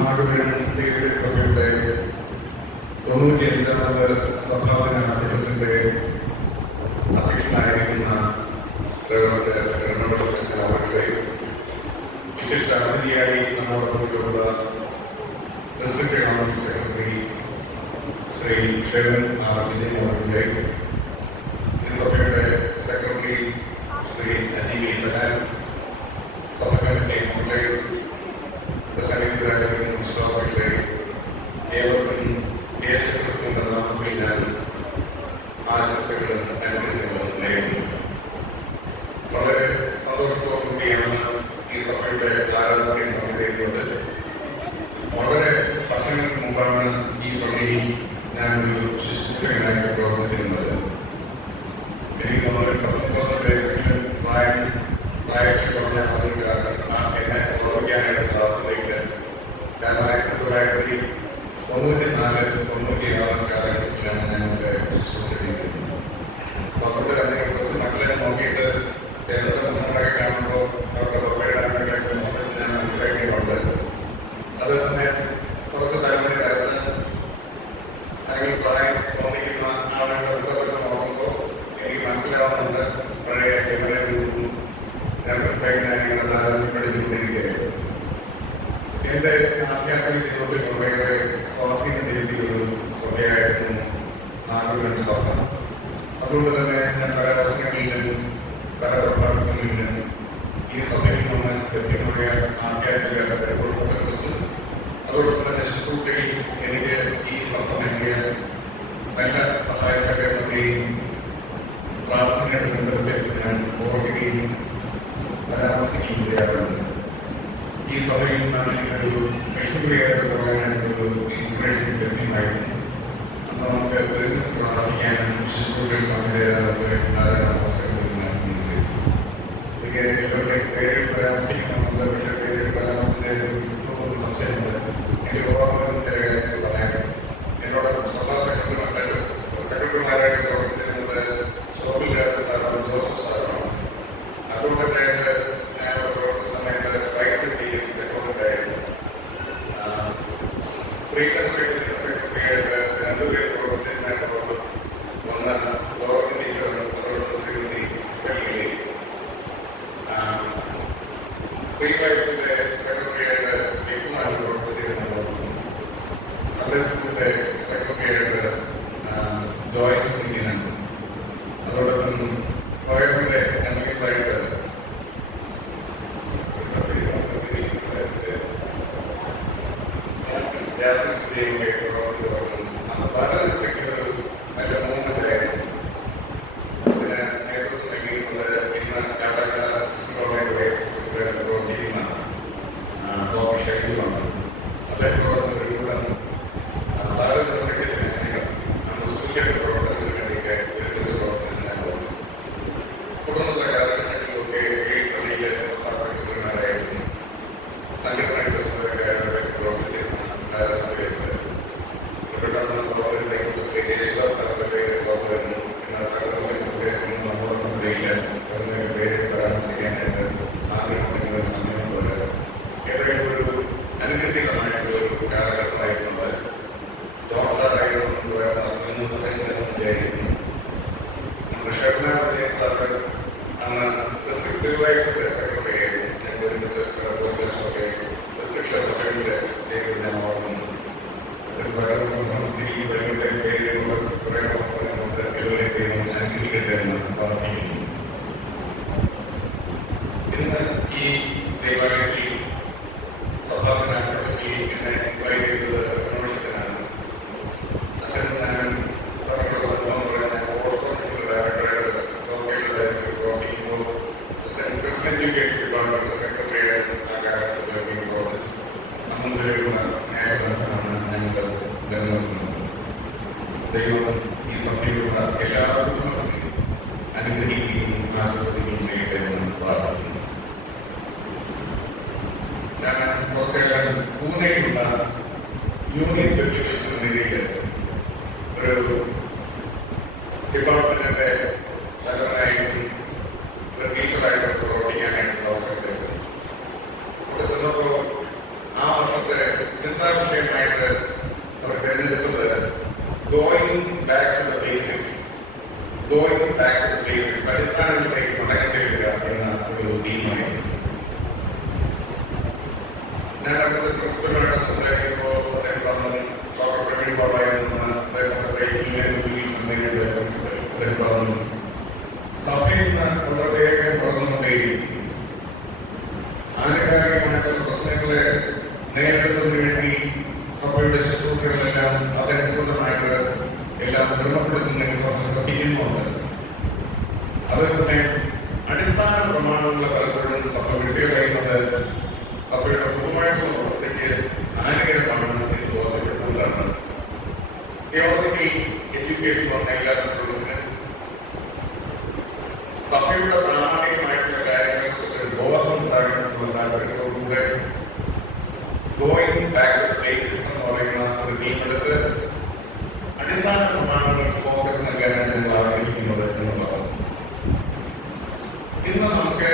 നാടുവിനും സഭയുടെ 95ാമത് സഭാപന ആഘോഷത്തിന്റെ അധ്യക്ഷനായിരിക്കുന്ന അവരുടെ വിശിഷ്ട അതിഥിയായി നമ്മോടൊപ്പമുള്ള district council secretary Shri Shevan Vijayan അവരുടെ ഈ സഭയുടെ സെക്രട്ടറി ശ്രീ അജീബി സലാം, സഭ കമ്മിറ്റി അംഗങ്ങളെ, സന്നിഹിതരായ വിശ്വാസികളെ, ഏവർക്കും യേശുക്രിസ്തുവിന്റെ നാമത്തിൽ ഞാൻ ആശംസകളും അനുഗ്രഹങ്ങളും നേരുന്നു. വളരെ സന്തോഷത്തോടുകൂടിയാണ് ഈ സഭയുടെ ആരാധനയിൽ പങ്കുചേരുന്നത്. വളരെ വർഷങ്ങൾക്ക് മുമ്പാണ് ഈ പള്ളിയിൽ ഞാനൊരു ശുശ്രൂഷകനായിട്ട് പ്രവർത്തിച്ചിരുന്നത്. എനിക്ക് വളരെ 19 വയസ്സെങ്കിലും പ്രായത്തിൽ പറഞ്ഞ ആളുകൾക്ക് എന്നെ ഓർമ്മിക്കാനായിട്ട് സാധ്യതയില്ല. കാരണം 1994-96 കാലഘട്ടത്തിലാണ് ഞാനിവിടെ ശുശ്രൂഷ ചെയ്തിരുന്നത്. അതുകൊണ്ട് തന്നെ കുറച്ച് മക്കളെ നോക്കിയിട്ട് ചിലരുടെ മുഖങ്ങളൊക്കെ കാണുമ്പോൾ അവരുടെ പപ്പയുടെ അമ്മയുടെയൊക്കെ മുഖത്ത് ഞാൻ മനസ്സിലാക്കിയിട്ടുണ്ട്. അതേസമയം കുറച്ച് തലമുടി തരച്ച് അല്ലെങ്കിൽ പ്രായം തോന്നിക്കുന്ന ആളുകളുടെ മുഖത്തൊക്കെ നോക്കുമ്പോൾ എനിക്ക് മനസ്സിലാവുന്നുണ്ട് പഴയ എവിടെ രൂപവും രണ്ടത്തേക്ക് ഞാൻ ഇങ്ങനെ താരതമ്യം പഠിച്ചുകൊണ്ടിരിക്കുകയായിരുന്നു. എൻ്റെ ആധ്യാത്മിക ജീവിതത്തിൽ വളരെയേറെ സ്വാധീനം ചെലുത്തിയ ഒരു സഭയായിരുന്നു നാഗപുരം സഭ. അതുകൊണ്ട് തന്നെ ഞാൻ പല അവസരങ്ങളിലും പല പ്രഭാഷണങ്ങളിലും ഈ സഭയിൽ നിന്ന് ലഭ്യമായ ആധ്യാത്മിക പരിപൂർണതയെക്കുറിച്ച് അതോടൊപ്പം തന്നെ ശുശ്രൂഷയിൽ എനിക്ക് ഈ സഭ നൽകിയ നല്ല സഹായ സഹകരണത്തെയും പ്രാർത്ഥനയുടെ ബന്ധത്തെയും ഞാൻ ഓർക്കുകയും പരാമർശിക്കുകയും ചെയ്യാറുണ്ട്. ഈ സഭയിൽ നിന്നാണ് എനിക്കൊരു മിഷണറിയായിട്ട് പോകാനായിട്ടൊരു ഇൻസ്പിറേഷൻ ലഭ്യമായിരുന്നു. അന്ന് നമുക്ക് ഒരുമിച്ച് പ്രാർത്ഥിക്കാനും ശുശ്രൂഷയിൽ പങ്കുചേരാനൊക്കെ ധാരാളം അവസരങ്ങൾ നൽകുകയും ചെയ്തു. എനിക്ക് ഇവരുടെ പേരിൽ പരാമർശിക്കണമെന്നുണ്ട്. പക്ഷേ പേരിൽ പരാമർശിച്ചതിന് സംശയമുണ്ട്. എനിക്ക് ഓർമ്മ ചില കാര്യങ്ങൾ പറയാം. എന്നോട് സഭാ സെക്രട്ടറിമാരായിട്ട് പ്രവർത്തിച്ചിരുന്നത് ഷോപ്പിൽ സാറാണ്, ജോസഫ് സാറാണ്. അക്കൗണ്ടന്റായിട്ട് ഞാൻ പ്രവർത്തിച്ച സമയത്ത് റൈറ്റ്സ് അക്കൗണ്ടന്റായിരുന്നു. സ്ത്രീകൾ സെക്രട്ടറിയായിട്ട് 2 പേര് പ്രവർത്തിച്ചിരുന്നതായിട്ട് ഒന്ന് ലോകത്ത് ടീച്ചർ ശ്രീമതി പള്ളിയിലെ സ്ത്രീ ലൈഫിന്റെ സെക്രട്ടറിയായിട്ട് വിപുലാണ് പ്രവർത്തിച്ചിരുന്നത്. സൺഡേ സ്കൂളിന്റെ സെക്രട്ടറിയായിട്ട് ജോയ്സ് ഇങ്ങനെയാണ്. അതോടൊപ്പം കോയറിന്റെ അംഗങ്ങളായിട്ട് ജാസ്മിൻ സുജയൊക്കെ പ്രവർത്തിച്ചതോടൊപ്പം അന്ന് പല സെക്ടറുകൾ നല്ല മൂവ്മെന്റായിരുന്നു. അതിന് നേതൃത്വം നൽകിയിട്ടുള്ളത് ഇന്ന് കാട്ടാക്കട മുസ്ലിം വൈസ് പ്രസിഡന്റായിട്ട് പ്രവർത്തിക്കുന്ന ഡോക്ടർ ഷൈബുമാണ്. അദ്ദേഹത്തോടൊപ്പം ഒരു കൂട്ടം ഭാരത സെക്രട്ടറി അന്ന് സോഷ്യൽ പ്രവർത്തനത്തിന് വേണ്ടിയിട്ട് ഒരുമിച്ച് പ്രവർത്തനത്തിനാണ്. തുടർന്നുള്ള കാലഘട്ടങ്ങളിലൊക്കെ ഈ പള്ളിയിലെ സഭാ സെക്രട്ടറിമാരായിട്ടും സംഘടനയുടെ ചുമതലക്കാരായിട്ട് പ്രവർത്തിച്ചിരുന്ന ധാരാളം പേരുണ്ട്. പെട്ടെന്ന് ഗവൺമെന്റ് നേതൃത്വത്തിലെ യേശുദാസ് സാറിന്റെ പേര് ഗവൺമെന്റ് നമ്മളൊന്നും ഇടയില്ല. ഗവൺമെന്റ് പേര് പരാമർശിക്കാനായിട്ട് ആഗ്രഹത്തിന് സമയം പോലെ ഏതായാലും ഒരു അനുഗ്രഹീതമായിട്ടുള്ള ഒരു കാലഘട്ടമായിരുന്നത്. ജോസാറായിരുന്നു വിചാരിക്കുന്നു. നമ്മുടെ ഷെർണ വിജയൻ സാറ് അന്ന് ഡിസ്ട്രിക്ട് സിവിൽ ലൈഫിന്റെ സെക്രട്ടറി ആയിരുന്നു. ഞങ്ങൾ ഒരുമിച്ച് ഒക്കെ ഡിസ്ട്രിക്ട് സെക്രട്ടറിയുടെ ചെയ്ത് ഞാൻ ഓർക്കുന്നു. ഒരു പകർന്നു തിരികെ വൈകിട്ട് പേരിലുള്ള കുറേ നമുക്ക് എല്ലാവരെയും അനുഗ്രഹിക്കട്ടെ എന്ന് പ്രാർത്ഥിക്കുന്നു. ഇന്ന് ഈ ദേവാലയത്തിൽ സഭാപനാഘോഷത്തിൽ എന്നെ ഇൻവൈറ്റ് ചെയ്തത് അന്വേഷണത്തിനാണ്. അച്ഛനും ഞാനും ഡയറക്ടറായിട്ട് സൗകര്യങ്ങളുടെ പ്രവർത്തിക്കുമ്പോൾ അച്ഛൻ ക്രിസ്ത്യൻ എഡ്യൂക്കേഷൻ ഡിപ്പാർട്ട്മെന്റ് സെക്രട്ടറിയായിട്ട് ആ കാലഘട്ടത്തിൽ പ്രവർത്തിച്ചു. അന്നൊരു സ്നേഹബന്ധമാണ് ഞങ്ങൾ നിലനിർത്തുന്നത്. ദൈവം ഈ സഭയിലുള്ള എല്ലാവർക്കും അനുഗ്രഹിക്കുകയും ആശീർവദിക്കുകയും ചെയ്യട്ടെ എന്ന് പ്രാർത്ഥിക്കുന്നു. ഞാൻ കുറച്ചുകാലം പൂനെയിലുള്ള യൂണിയൻ ബിബ്ലിക്കൽ സെമിനറിയിൽ ഒരു ഡിപ്പാർട്ട്മെന്റിന്റെ തലവനായിട്ടും ഒരു ടീച്ചറായിട്ടും പ്രവർത്തിക്കാനായിട്ടുള്ള അവസരം ലഭിച്ചു. അവിടെ ചെന്നപ്പോൾ ആ വർഷത്തെ ചിന്താ വിഷയമായിട്ട് അവർ തിരഞ്ഞെടുത്തത് going back to the basics, അടിസ്ഥാനങ്ങളിലേക്ക് മടങ്ങിച്ചേരുക എന്ന ഒരു തീരുമാനം. ഞാൻ അവിടുത്തെ പ്രിൻസിപ്പലുമായിട്ട് സംസാരിക്കുമ്പോൾ അദ്ദേഹം പറഞ്ഞു, ഡോക്ടർ പ്രവീൺ ബാബായിരുന്നു അദ്ദേഹത്തെ പ്രിൻസിപ്പൽ. അദ്ദേഹം പറഞ്ഞു, സഭയിൽ നിന്ന് വളരെയേറെ തുറന്നുകൊണ്ടേയിരിക്കും. ആനുകാലികമായിട്ടുള്ള പ്രശ്നങ്ങളെ നേരിടുന്നതിന് വേണ്ടി സഭയുടെ ശുശ്രൂഷകളെല്ലാം അതനുസൃതമായിട്ട് എല്ലാം ക്രമപ്പെടുത്തുന്നതിന് സഭ ശ്രദ്ധിക്കുന്നുണ്ട്. അതേസമയം അടിസ്ഥാന പ്രമാണങ്ങളെ പലപ്പോഴും സഭ വിട്ടുകളയുന്നത് സഭയുടെ പൊതുവായിട്ടുള്ള വളർച്ചയ്ക്ക് ഹാനികരമാണ് എന്ന് ബോധ്യപ്പെടുന്നതാണ്. തിയോളജിക്കൽ എഡ്യൂക്കേഷൻ പറഞ്ഞ എല്ലാ സ്റ്റുഡൻസിനും സഭയുടെ പ്രാമാണികമായിട്ടുള്ള കാര്യങ്ങളെക്കുറിച്ചൊക്കെ ബോധം ഉണ്ടാകണമെന്നുള്ള താല്പര്യത്തോടുകൂടെ going back to the basics എന്ന് പറയുന്ന ഒരു തീമെടുത്ത് അടിസ്ഥാന പ്രമാണങ്ങൾക്ക് ഫോക്കസ് നൽകാനാണ് ഞങ്ങൾ ആഗ്രഹിക്കുന്നത് എന്നുള്ളതാണ്. ഇന്ന് നമുക്ക്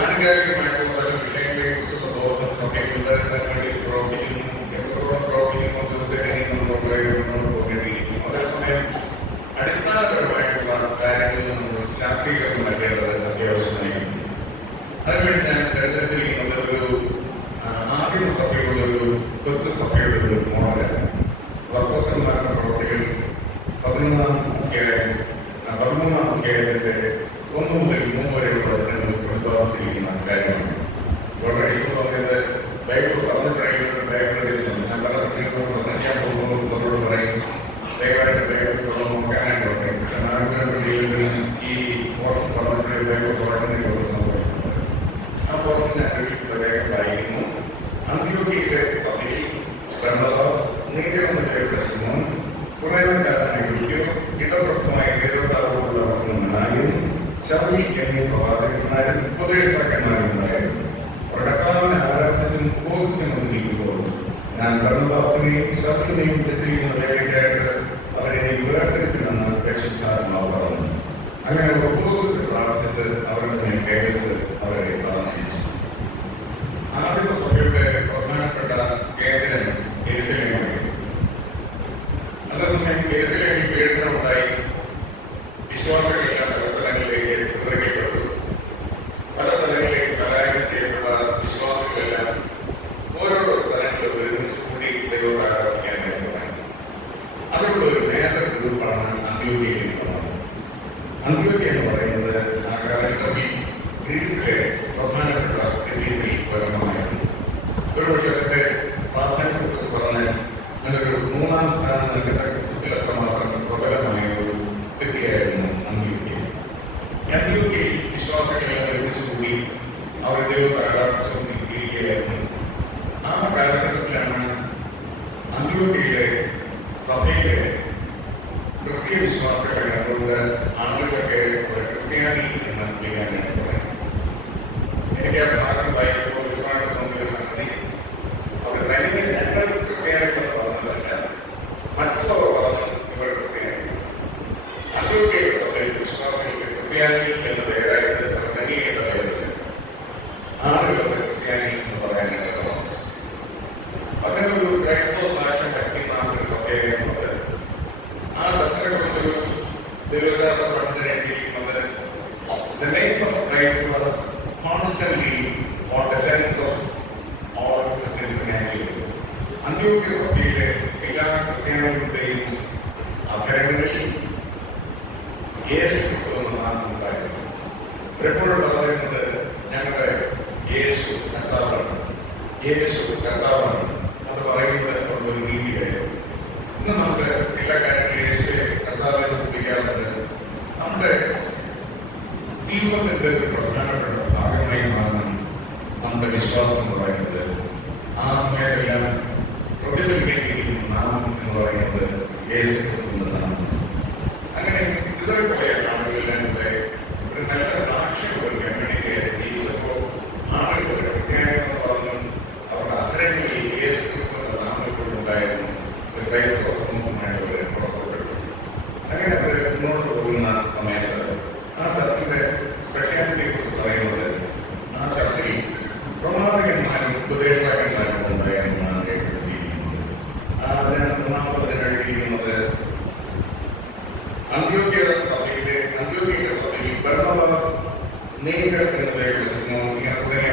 ആനുകാലികമായിട്ടുള്ള പല വിഷയങ്ങളെ കുറിച്ചുള്ള ബോധം സഭയ്ക്ക് ഉണ്ടാകുന്നതിന് വേണ്ടി പ്രവർത്തിക്കുന്നു. എത്രത്തോളം പ്രവർത്തിക്കുന്നു തീർച്ചയായിട്ടും മുന്നോട്ട് പോകേണ്ടിയിരിക്കുന്നു. അതേസമയം അടിസ്ഥാനപരമായിട്ടുള്ള കാര്യങ്ങളിൽ നമ്മൾ ശാക്തീകരണം നൽകേണ്ടത് അത്യാവശ്യമായിരിക്കുന്നു. അതിനുവേണ്ടി ഞാൻ തിരഞ്ഞെടുത്തിരിക്കുന്നത് ഒരു ആദിമ സഭയുടെ ഒരു കൊച്ചു സഭയുടെ ഒരു മോഡലാണ്. അപ്പോസ്തലന്മാരുടെ പ്രവർത്തികൾ 13-ാം അധ്യായത്തിന്റെ 1 മുതൽ 3 വരെയുള്ള വചനങ്ങൾ പ്രതിപാദിച്ചിരിക്കുന്ന കാര്യമാണ്. വളരെ എനിക്ക് തോന്നിയത് ബൈബിൾ പറഞ്ഞു കഴിയുന്ന ബൈബിളിൽ ഞാൻ പല കുട്ടികളോട് പ്രസംഗിക്കാൻ പോകുന്നത് അവരോട് പറയും, ദയവായിട്ട് ബൈബിൾ തുറന്ന് നോക്കാനായിട്ട് പറയും. പക്ഷെ നാഗപുരം പള്ളിയിൽ ഈ പോർഷൻ പറഞ്ഞിട്ട് ബൈബിൾ തുറക്കുന്നതിനുള്ള സംഭവിക്കുന്നത് ആ പോർഷൻ ഞാൻ വേഗം വായിക്കുന്നു. അന്ത്യോക്യയിലെ സഭയിൽ ബർന്നബാസ്, നീതിയുടെ പേരുടെ സിമോൻ, കുറേക്കാരനായ ലുക്യോസ്, ഇടപ്രഭുമായ ഹേരോദാവോടുള്ള മനായും, ശൗൽ എന്നീ പ്രവാചകന്മാരും ഉപദേഷ്ടാക്കന്മാരും ഉണ്ടായിരുന്നു. കർത്താവിനെ ആരാധിച്ചും ഉപവസിച്ചും വന്നിരിക്കുമ്പോൾ ഞാൻ ബർന്നബാസിനെയും ശൗലിനെയും വികസിക്കുന്ന വേഗയ്ക്കായിട്ട് അവരെ വേർതിരിപ്പിനെന്ന് പരിശുദ്ധാത്മാവ് പറഞ്ഞു. അങ്ങനെ ഉപവസിച്ച് പ്രാർത്ഥിച്ച് അവരുടെ മേൽ കൈവച്ച് അവരെ പറഞ്ഞയച്ചു. ആദിമ സഭയുടെ പ്രധാനപ്പെട്ട കേന്ദ്രം യെരുശലേമായിരുന്നു. അതേസമയം യെരുശലേമിൽ പീഡനമുണ്ടായി. വിശ്വാസികളെല്ലാം പല സ്ഥലങ്ങളിലേക്ക് ചിതറിക്കപ്പെട്ടു. പല സ്ഥലങ്ങളിലേക്ക് പലായനം ചെയ്യപ്പെട്ട വിശ്വാസികളെല്ലാം ഓരോരോ സ്ഥലങ്ങളിൽ ഒരുമിച്ച് കൂടി ദൈവത്തെ ആരാധിക്കാനായിട്ട് തുടങ്ങി. അതിലുള്ള ഒരു നേതൃ ഗ്രൂപ്പാണ് അന്ത്യോക്യയിൽ വന്നത്. അന്ത്യോക്യ എന്ന് പറയുന്നത് ആ കാലഘട്ടത്തിൽ ഗ്രീസിലെ പ്രധാനപ്പെട്ട സിറ്റീസിൽ ഒരെണ്ണമായിരുന്നു. ഒരുപക്ഷെ അതിന്റെ പ്രാധാന്യത്തെക്കുറിച്ച് പറഞ്ഞാൽ അതിനൊരു 3-ാം സ്ഥാനം നൽകേണ്ട കുറ്റത്തിലത്രമാത്രം പ്രബലമായ ഒരു സിറ്റിയായിരുന്നു അന്ത്യോക്യ. അന്ത്യോക്യയിൽ വിശ്വാസികളെല്ലാം ഒരുമിച്ച് കൂടി അവർ ദൈവത്തെ ആരാധിച്ചുകൊണ്ടിരിക്കുകയായിരുന്നു. ആ കാലഘട്ടത്തിലാണ് അന്ത്യോക്യയിലെ സഭയിലെ ക്രിസ്തീയ വിശ്വാസികളെ അതുകൊണ്ട് ആളുകളൊക്കെ ക്രിസ്ത്യാനി എന്ന് വിളിക്കാനായിട്ട് പറയും. എനിക്ക് ആ ഭാഗം വായിക്കുമ്പോൾ ഒരുപാട് തോന്നിയ സംഗതി, അവർ തനിയെ ഞങ്ങൾ ക്രിസ്ത്യാനികൾ പറഞ്ഞതല്ല, മറ്റുള്ളവർ പറഞ്ഞു ഇവർ ക്രിസ്ത്യാനികൾ. അന്ത്യോക്യയിലെ സഭയിൽ വിശ്വാസികൾക്ക് ക്രിസ്ത്യാനി എന്ന പേരായിട്ട് അവർ തനിയേണ്ട പേരില്ല, ആളുകൾ ക്രിസ്ത്യാനി എന്ന് പറയാനായിട്ട് തോന്നുന്നു. അങ്ങനെ ഒരു ക്രൈസ്തവ സാക്ഷ്യം വഹിക്കുന്ന ഒരു സഭയായിരുന്നത്. ആ ചർച്ചയെ കുറിച്ചൊരു ദൈവശാസ്ത്ര പഠനത്തിനെത്തിയിരിക്കുന്നത് the name of Christ was constantly on the tongues of all Christians in Antioch. അന്ത്യോക്യ സഭയിലെ എല്ലാ ക്രിസ്ത്യാനികളുടെയും അധരങ്ങളിൽ യേശു ക്രിസ്തു എന്ന നാമം ഉണ്ടായിരുന്നു. എപ്പോഴും പറയുന്നത് ഞങ്ങളുടെ യേശു കർത്താവാണ്, യേശു കർത്താവാണ്. അത് പറയുന്നത് അവരുടെ ഒരു രീതിയായിരുന്നു. ഇന്ന് നമുക്ക് എല്ലാ കാര്യങ്ങളും യേശുവെ കർത്താവിനെ വിളിക്കാറുണ്ട്. നമ്മുടെ ജീവിതത്തിന്റെ ഒരു പ്രധാനപ്പെട്ട ഭാഗമായി മാറണം നമ്മുടെ വിശ്വാസം എന്ന് പറയുന്നത്. ആ സമയത്തെല്ലാം പ്രതിഫലിക്കേണ്ടിയിരിക്കുന്ന നാമം എന്ന് പറയുന്നത് യേശു ക്രിസ്തുവിന്റെ നാമമാണ്. അങ്ങനെ ചിതറിപ്പോയ ആളുകളെല്ലാം കൂടെ ഒരു നല്ല സാക്ഷ്യം ഒരു കമ്മ്യൂണിറ്റിയായിട്ട് ജീവിച്ചപ്പോൾ ആളുകൾ ക്രിസ്ത്യാനികളെന്ന് പറഞ്ഞു അവരുടെ അധരങ്ങളിൽ യേശു ക്രിസ്തുവിന്റെ നാമം ഇപ്പോഴുണ്ടായിരുന്നു. ഒരു ക്രൈസ്തവ സമൂഹമായിട്ട് അവർ പുറപ്പെട്ടു. അങ്ങനെ അവർ മുന്നോട്ട് പോകുന്ന സമയത്ത് ആ ചർച്ചിന്റെ സ്പെഷ്യാലിറ്റിയെ കുറിച്ച് പറയുന്നത്, ആ ചർച്ചിൽ പ്രവാചകന്മാരും ഉപദേഷ്ടാക്കന്മാരും ഉണ്ട്. എന്നാണ് രേഖപ്പെടുത്തിയിരിക്കുന്നത്. അതിന് ഒന്നാമത് കഴിഞ്ഞിരിക്കുന്നത് അന്ത്യോക്യയുടെ സഭയിൽ ബർന്നബാസ് നീങ്കർ എന്നിവയുടെ സിംഹം ഇങ്ങനെ തുടങ്ങിയ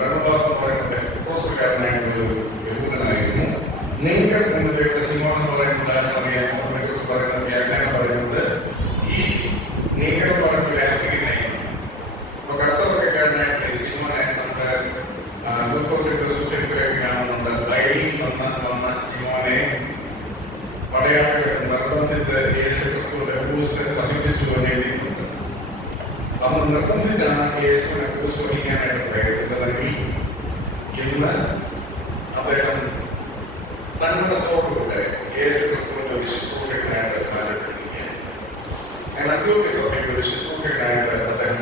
ബർന്നബാസ് എന്ന് പറയുന്നത് പെട്രോസുകാരനായിട്ടുള്ള ഒരു യഹൂദനായിരുന്നു. നീങ്കർ എന്നിവയുടെ സിംഹം എന്ന് പറയുന്നത് അതിനെക്കുറിച്ച് പറയുന്ന വ്യാഖ്യാനം പറയുന്നത് ഈ നീങ്കർ എന്ന് പറയുന്നത് ആഫ്രിക്കൻ നയമാണ്. അപ്പൊ കറുത്തവർക്കാരനായിട്ടുള്ള ഈ സിംഹനെ നമ്മുടെ ഗ്ലൂക്കോസിന്റെ സൂചനത്തിലേക്ക് കാണുന്നുണ്ട്. ബൈബിളിൽ വന്ന സിംഹനെ പടയാളികൾ നിർബന്ധിച്ച് യേശുക്രിസ്തുവിന്റെ ക്രൂസ് വഹിപ്പിച്ചു എന്ന് എഴുതിയിട്ടുണ്ട്. അന്ന് നിർബന്ധിച്ചാണ് യേശുവിനെ ക്രൂസ് വഹിക്കാനായിട്ട് പ്രയത്നിച്ചതെങ്കിൽ ഇന്ന് അദ്ദേഹം സന്മനസ്സോടുകൂടെ യേശുക്രിസ്തുവിന്റെ ഒരു ശുശ്രൂഷകനായിട്ട് മാറ്റപ്പെട്ടിരിക്കുകയാണ്. അങ്ങനെ അന്ത്യോക്യ സഭയ്ക്ക് ഒരു ശുശ്രൂഷകനായിട്ട് അദ്ദേഹം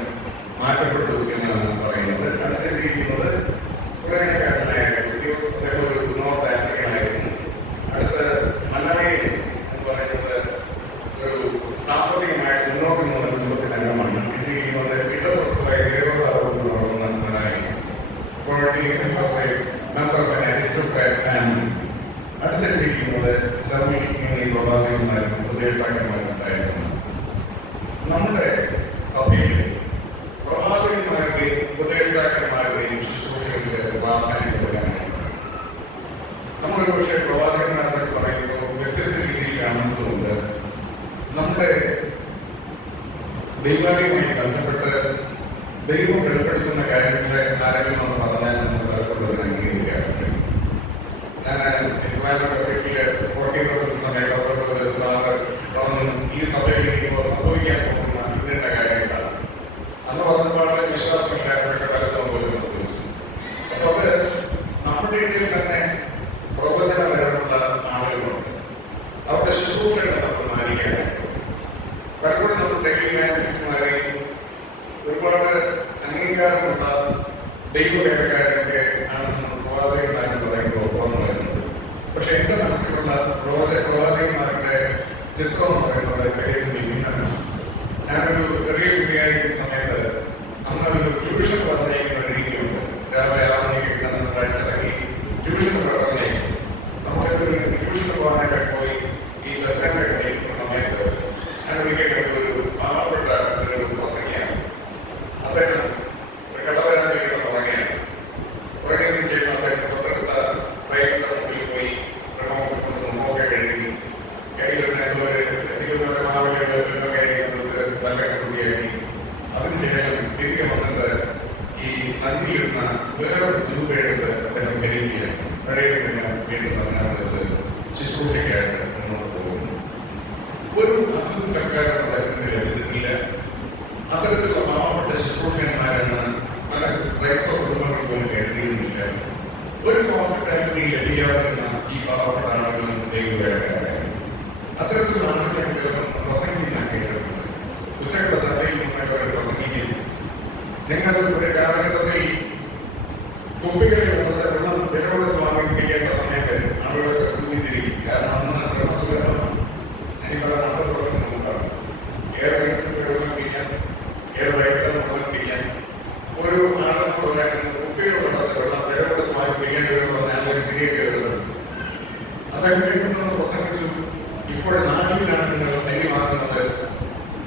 മാറ്റപ്പെട്ടു എന്നാണ് പറയുന്നത്. കണ്ടെത്തിയിരിക്കുന്നത് കുറേക്കാരനായ അദ്ദേഹം ഒരു നോർത്ത് ആഫ്രിക്കനായിരുന്നു. അടുത്ത മലായൻ എന്ന് പറയുന്നത് ഒരു സാമ്പത്തികമായിട്ട് മുന്നോട്ട് നിന്നുള്ള കുടുംബത്തിന്റെ അംഗമാണ്. ഇതിരിക്കുന്നത് ഇടതുറച്ചായ ദേവതാവോട് വളർന്ന മലായൻ. ഇപ്പോഴത്തെ member of an aristocrat family. അടുത്തെത്തിയിരിക്കുന്നത് ശർമിൽ എന്നീ പ്രവാചകന്മാരും ഉപദേഷ്ടാക്കന്മാരും ഉണ്ടായിരുന്നു. നമ്മുടെ സഭയിൽ പ്രവാചകന്മാരുടെയും ഉപദേഷ്ടാക്കന്മാരുടെയും ശുശ്രൂഷകളിലെ പ്രാധാന്യം കൊടുക്കാനായിട്ട് നമ്മളൊരു പക്ഷേ പ്രവാചകന്മാരെന്നൊക്കെ പറയുമ്പോൾ വ്യത്യസ്ത രീതിയിൽ കാണുന്നതുകൊണ്ട് നമ്മുടെ ദൈവവുമായി ബന്ധപ്പെട്ട് ദൈവം വെളിപ്പെടുത്തുന്ന കാര്യങ്ങളെ ആരെങ്കിലും നമ്മൾ പറഞ്ഞാൽ നമ്മൾ പലപ്പോഴും അംഗീകരിക്കാറുണ്ട്. ഞാൻ സമയത്ത് സാറ് പറഞ്ഞു ഈ സഭയിൽ ഇരിക്കുമ്പോൾ സംഭവിക്കാൻ പോകുന്ന ഇന്നത്തെ കാര്യങ്ങളാണ്. അന്ന് പറഞ്ഞപ്പോൾ വിശ്വാസമില്ല, പക്ഷെ പലതും പോലെ സംഭവിച്ചു. അപ്പോൾ അത് നമ്മുടെ ഇടയിൽ തന്നെ പ്രബോധനപരമുള്ള ആളുകളുണ്ട്. അവരുടെ ശുശ്രൂഷകളെ നമ്മൾ മാനിക്കാനായിട്ട് പലപ്പോഴും നമ്മൾ ടെക്നിക്കന്മാരെയും ഒരുപാട് അംഗീകാരമുള്ള ദൈവവേലക്കാരൊക്കെ ആണെന്ന് പ്രവാചകന്മാരെന്ന് പറയുമ്പോൾ ഓർമ്മ വരുന്നുണ്ട്. പക്ഷെ എന്റെ മനസ്സിലുള്ള പ്രവാചകന്മാരുടെ ചിത്രം എന്ന് പറയുന്നത് തികച്ചും വിഭിന്നമാണ്. ഞാനൊരു ചെറിയ കുട്ടിയായിരിക്കുന്ന സമയത്ത് അന്ന് ഒരു ട്യൂഷൻ പറഞ്ഞിരിക്കുന്ന ഒരു രീതിയുണ്ട്. രാവിലെ 6 മണിക്ക് കിട്ടുന്ന കാഴ്ചയിറങ്ങി ട്യൂഷന് പറഞ്ഞേക്കും. നമ്മളൊരു ട്യൂഷന് പോകാനൊക്കെ പോയി ഈ ബസ് സ്റ്റാൻഡൊക്കെ നിൽക്കുന്ന സമയത്ത് ഞാൻ ഒരിക്കലും ഒരു പാവപ്പെട്ട ഒരു പ്രസംഗിയാണ്. അദ്ദേഹം ഒരു കടവരാതിരിക്കുന്ന ഉറങ്ങിയാണ്. ഉറങ്ങിയതിനു ശേഷം അദ്ദേഹം തൊട്ടടുത്ത വൈകിട്ട് മുമ്പിൽ പോയി മുഖമൊക്കെ കഴുകി കയ്യിലൊരു മാവിലൊക്കെ വെച്ച് തലൊക്കെ വൃത്തിയാക്കി അതിനുശേഷം തിരികെ വന്നിട്ട് ഈ സന്ധിയിടുന്ന വേറൊരു രൂപയെടുത്ത് അദ്ദേഹം ധരിക്കുകയാണ്. പഴയ വീണ്ടും അങ്ങനെ വെച്ച് ശുശ്രൂഷയ്ക്കായിട്ട് മുന്നോട്ട് പോകുന്നു. ഒരു അസത് സർക്കാരും അദ്ദേഹത്തിന് ലഭിച്ചിട്ടില്ല. അത്തരത്തിലുള്ള പാവപ്പെട്ട ശുശ്രൂഷകന്മാരെന്ന് പല ക്രൈസ്തവ കുടുംബങ്ങൾ പോലും കരുതിയിരുന്നില്ല. ഒരു ഹോസ്പിറ്റാലിറ്റി ലഭിക്കാതിരുന്ന ഈ പാവപ്പെട്ട ആളുകളും ദൈവവേലക്കാരായിരുന്നു. അത്തരത്തിലുള്ള ആളുകളെ ചിലപ്പോൾ പ്രസംഗിക്കാൻ കേട്ടിട്ടുണ്ട്. ഉച്ചക്കുള്ള ചർച്ചയിൽ നിന്നൊക്കെ അവർ പ്രസംഗിക്കുന്നു. നിങ്ങൾ ഒരു കാലഘട്ടത്തിൽ കുപ്പികളിൽ വെച്ച വെള്ളം വിലകൊടുത്ത് വാങ്ങിപ്പിക്കേണ്ട സമയത്ത് ആളുകളൊക്കെ കുഞ്ഞിച്ചിരിക്കും. കാരണം അന്ന് ബ്രഹ്മസുഖമാണ്. ഇനി പല നാട്ടുകളും നമുക്കാണ്. ഏറെ വീട്ടിൽ വെള്ളം പിടിക്കാൻ, ഏറെ വൈകിട്ട് വെള്ളം പിടിക്കാൻ ഒരു ആളെന്ന് പറയാൻ കുപ്പികളിൽ വെച്ച വെള്ളം വിലകൊടുത്ത് വാങ്ങിപ്പിക്കേണ്ടി വരുമെന്ന് പറഞ്ഞാൽ ആളുകൾ തിരികെ വരുന്നുണ്ട്. അദ്ദേഹം വീട്ടിൽ നിന്ന് പ്രസംഗിച്ചു. ഇപ്പോൾ 4-ലാണ് നിങ്ങൾ അരി വാങ്ങുന്നത്,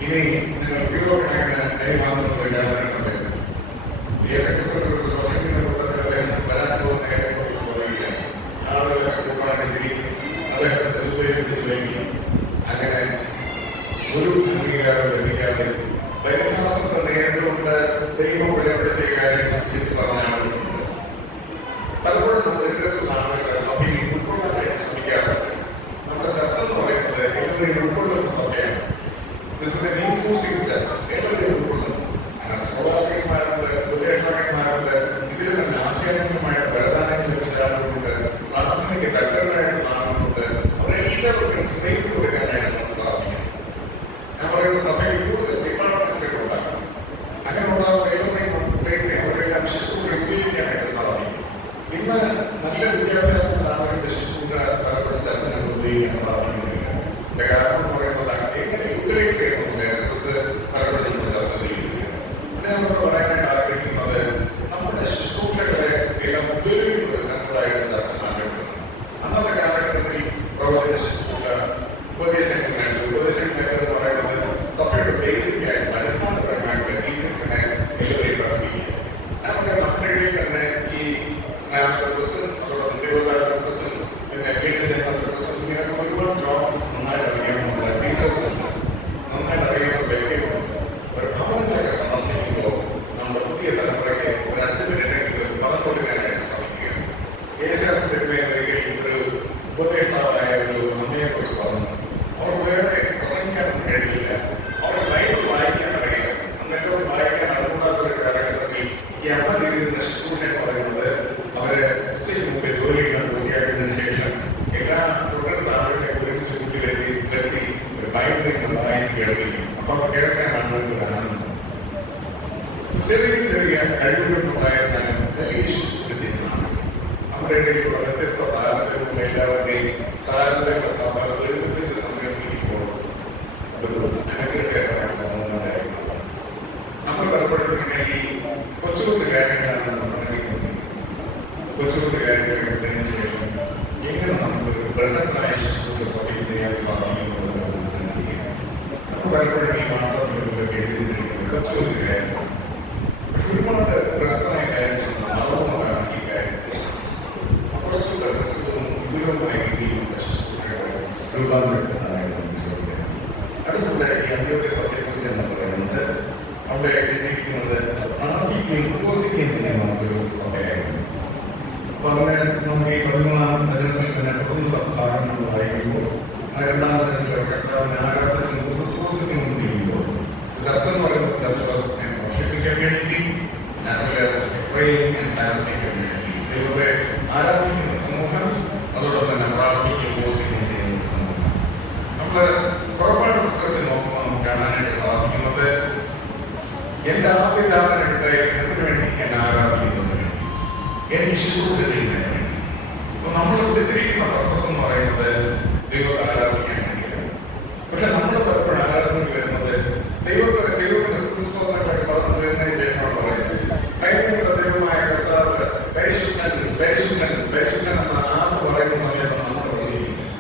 ഇനി നിങ്ങൾ ഉപയോഗക്കണക്കിന് അരി വാങ്ങുന്നത് കാലഘട്ടം വരും. പ്രസംഗിക്കുന്ന കൂട്ടത്തിൽ അദ്ദേഹം വരാൻ പോകുന്ന കാര്യങ്ങളെക്കുറിച്ച് പറയുകയാണ്. ആളുകളൊക്കെ കൂട്ടാണ്ട് തിരിക്കും, അദ്ദേഹത്തെ രൂപയിൽ പിടിച്ചു വയ്ക്കും. അങ്ങനെ ഒരു അംഗീകാരം ലഭിക്കാതെ പരിഹാസത്തെ നേരിട്ടുകൊണ്ട് ദൈവം വെളിപ്പെടുത്തിയ കാര്യങ്ങൾ തിരിച്ചു പറഞ്ഞ ആളുകളുണ്ട്. പലപ്പോഴും നമ്മൾ ഇത്തരത്തിലുള്ള ആളുകളെ സഭയിൽ ഉൾക്കൊള്ളാനായിട്ട് ശ്രമിക്കാറുണ്ട്. നമ്മുടെ ഇടയിലുള്ള വ്യത്യസ്ത താരതമ്യവും എല്ലാവരുടെയും താരതമ്യ സഭ ഒരുമിപ്പിച്ച് സംഘടിപ്പിക്കുമ്പോൾ അതൊരു അനുഗ്രഹകരമായിട്ടുള്ള മൂന്നായിരുന്നു. നമ്മൾ പലപ്പോഴും ഇങ്ങനെ ഈ കൊച്ചു കൊച്ചു കാര്യങ്ങളാണ് നമ്മൾ കൊച്ചു കൊച്ചു കാര്യങ്ങളെ കിട്ടിയതിന് ശേഷം എങ്ങനെ നമുക്ക് ബൃഹത്തായ ശുശ്രൂഷ സഭയിൽ ചെയ്യാൻ സാധിക്കുമെന്ന് ചിന്തിക്കുക. നമ്മൾ പലപ്പോഴും ഈ വാട്സാപ്പിലൂടെ എഴുതിയിരിക്കുന്നത് കൊച്ചു കൊച്ചു കാര്യങ്ങൾ, ഒരുപാട് ബൃഹത്തായ കാര്യങ്ങൾ നടന്നുകൊണ്ടാണ് ഈ കാര്യത്തിൽ കുറച്ചുകൂടെ വിസ്തൃതവും വിപുലമായ രീതിയിലുള്ള ശുശ്രൂഷകൾ രൂപാന്തരപ്പെടുന്നതായിട്ട് മനസ്സിലാക്കുക. അതുകൊണ്ട് ഈ അന്ത്യോക്യ സഭയെക്കുറിച്ച് എന്ന് പറയുന്നത് അവിടെ എഴുതിയിരിക്കുന്നത് ആദ്യം ഉപവസിക്കുകയും ചെയ്യാൻ നമുക്കൊരു സഭയായിരുന്നു. അപ്പൊ അങ്ങനെ നമുക്ക് ഈ 13-ാം വചനത്തിൽ തന്നെ തുടർന്നുള്ള ഭാഗങ്ങൾ വായിക്കുമ്പോൾ ആ 2-ാം വചനത്തിൽ കർത്താവിന്റെ ആരാധനത്തിന് ഉപവസിക്കുന്നുണ്ടിരിക്കുമ്പോൾ ചർച്ച എന്ന് പറയുന്നത് ചർച്ച worshipping community as well as praying and fasting community. ദൈവത്തെ ആരാധിക്കുന്ന സമൂഹം, അതോടൊപ്പം തന്നെ പ്രാർത്ഥിക്കുകയും ഉപവസിക്കുകയും ചെയ്യുന്ന സമൂഹം. നമ്മൾ പുറപ്പാട് പുസ്തകത്തിൽ നോക്കുമ്പോൾ നമുക്ക് കാണാനായിട്ട് സാധിക്കുന്നത് എന്റെ ആദ്യ ജാതന ഉണ്ടായിരുന്നതിന് വേണ്ടി എന്നെ ആരാധിക്കുന്നതിന് വേണ്ടി, എനിക്ക് ശുശ്രൂഷ ചെയ്യുന്നതിന് വേണ്ടി. അപ്പൊ നമ്മൾ വിളിച്ചിരിക്കുന്ന പർപ്പസ് എന്ന് പറയുന്നത് ദൈവത്തെ ആരാധിക്കാൻ വേണ്ടിയാണ്. പക്ഷെ നമ്മൾ പലപ്പോഴും ആരാധനയ്ക്ക് വരുന്നത് ദൈവത്തിന്റെ സ്തുതിസ്തോത്രങ്ങളൊക്കെ പറഞ്ഞു തീർന്നതിന് ശേഷമാണ് പറയുന്നത് സൈന്യങ്ങളുടെ ദൈവമായ കർത്താവ് പരിശുദ്ധൻ പരിശുദ്ധൻ പരിശുദ്ധൻ എന്ന ആർന്ന് പറയുന്ന സമയത്താണ് നമ്മൾ പറഞ്ഞിരിക്കുന്നത്.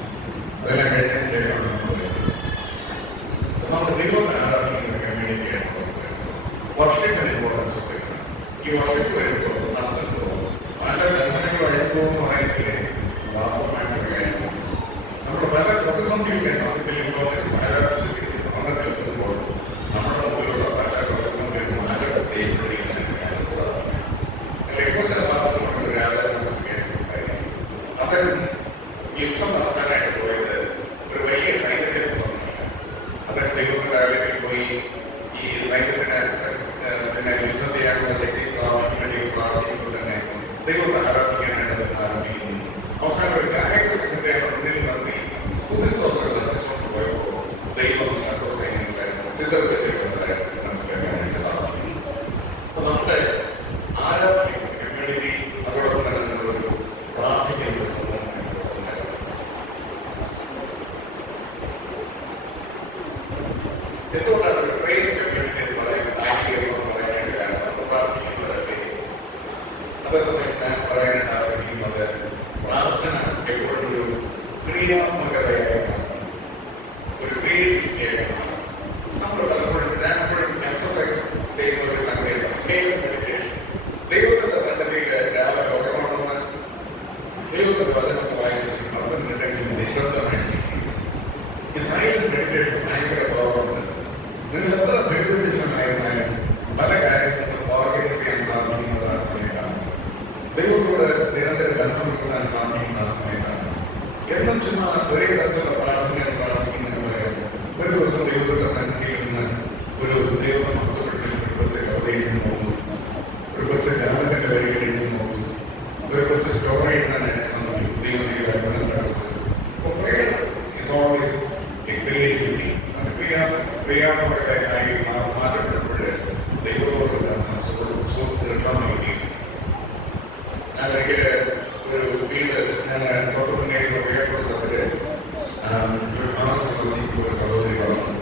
അതെല്ലാം കഴിഞ്ഞതിന് ശേഷമാണ് നമ്മൾ പറയുന്നത്. നമ്മൾ ദൈവത്തെ ആരാധിക്കുന്ന കമ്മ്യൂണിറ്റിയാണ് വർഷത്തിന് ഇമ്പോർട്ടൻസ് കൊടുക്കുന്നത്. ഈ വർഷത്തിൽ വരുമ്പോൾ നടത്തുമ്പോൾ പല ബന്ധനങ്ങൾ അഴിക്കുമെന്ന് പറയുന്നില്ലേ വാസ്തവമായിട്ടുള്ള കാര്യമാണ്. നമ്മൾ പല പ്രതിസന്ധികളുടെ മധ്യത്തിൽ എത്തുമ്പോൾ നമ്മുടെ മുമ്പിലുള്ള പല പ്രതിസന്ധികളും മാറ്റം ചെയ്യപ്പെടുകയെന്ന് കാണാൻ സാധിക്കും. അല്ലെങ്കിൽ രാജാവിനെ കേട്ടിട്ടുണ്ടായിരുന്നു. അദ്ദേഹം യുദ്ധം നടത്താനായിട്ട് പോയത് ഒരു വലിയ സൈന്യത്തെ തുടർന്നില്ല. അദ്ദേഹം ദൈവത്തിന്റെ ആലയത്തിൽ പോയി ഈ സൈന്യത്തിന് യുദ്ധം ചെയ്യാനുള്ള ശക്തി പ്രാപിക്കാൻ വേണ്ടി പ്രാർത്ഥിക്കുമ്പോൾ തന്നെ ദൈവത്തെ ആരാധിക്കാനായിട്ട് അദ്ദേഹം ആരംഭിക്കുന്നു. അവസാനം ഒരു ഗായക സംഘത്തെ മുന്നിൽ നിർത്തി സ്തുതിസ്തോത്രങ്ങൾ നടത്തിച്ചുകൊണ്ട് പോയപ്പോൾ ദൈവം ശത്രു സൈന്യങ്ങളെ ചിതറിപ്പിച്ചിട്ടുള്ളതായിട്ട് മനസ്സിലാക്കാനായിട്ട് സാധിക്കും. അപ്പൊ നമ്മുടെ ആരാധിക്കുന്ന കമ്മ്യൂണിറ്റി അതോടൊപ്പം തന്നെ നമ്മളൊരു പ്രാർത്ഥിക്കുന്ന ഒരു സമൂഹമായിട്ട് എന്തുകൊണ്ടാണ് ഒരു ട്രെയിൻ കമ്മ്യൂണിറ്റി എന്ന് പറയുന്നത് ആയിരിക്കും പറയാനായിട്ട് കാരണം നമ്മൾ പ്രാർത്ഥിക്കുന്നവരല്ലേ. അതേസമയം ഞാൻ പറയാനായിട്ട് ആഗ്രഹിക്കുന്നത് പ്രാർത്ഥന എപ്പോഴും ഒരു ക്രിയാത്മകതയായിട്ടാണ്, ഒരു ക്രിയേറ്റീവാണ്. നമ്മൾ പലപ്പോഴും ഞാൻ എപ്പോഴും എംഫസൈസ് ചെയ്യുന്ന ഒരു സംഗതിയാണ് സൈലന്റ് മെഡിറ്റേഷൻ. ദൈവത്തിന്റെ സന്നിധിയിൽ രാവിലെ ഉറങ്ങണമെന്ന് ദൈവത്തിന്റെ വചനത്തിൽ വായിച്ചിട്ട് 10 മിനിറ്റെങ്കിലും നിശബ്ദമായിട്ടിരിക്കുക. ഈ സൈലന്റ് മെഡിറ്റേഷൻ ഭയങ്കര പവറുണ്ട്. നിങ്ങൾ എത്ര ബന്ധുപിടിച്ചെന്നായിരുന്നാലും പല കാര്യങ്ങളും ഓർഗനൈസ് ചെയ്യാൻ സാധിക്കുന്നത് ആ സമയത്താണ്. ദൈവത്തോട് നിരന്തരം ബന്ധം കൊള്ളാൻ സാധിക്കുന്ന ആ സമയത്താണ്. എന്നും ചുമ്മാ ഒരേ തരത്തിലുള്ള പ്രാർത്ഥനകൾ പ്രാർത്ഥിക്കുന്നതിന് പകരം ഒരു ദിവസം ദൈവത്തിന്റെ സന്നിധിയിൽ നിന്ന് ഒരു ദൈവം മഹത്വപ്പെടുത്തുന്ന ഒരു കൊച്ചു കവിത എഴുതി നോക്കൂ, ഒരു കൊച്ചു ഗാനത്തിന്റെ വരികൾ എഴുതി നോക്കൂ, ഒരു കൊച്ചു സ്റ്റോറി എഴുതാനായിട്ട് ശ്രമിക്കും. ദൈവത്തിന്റെ ബന്ധത്തെക്കുറിച്ച് ഓൾവേസ് എ ക്രിയേറ്റിവിറ്റി. അത് ക്രിയാത്മകതയായി മാറ്റപ്പെടുമ്പോൾ ദൈവത്തോട് ദൃഢം വേണ്ടി. ഞാൻ ഒരിക്കല് ഒരു വീട് ഞാൻ തൊട്ടുമുന്നേ ഉപയോഗപ്പെടുത്തതില് ഒരു കാണാൻ സന്ദർശിക്കുന്ന ഒരു സഹോദരി പറഞ്ഞു,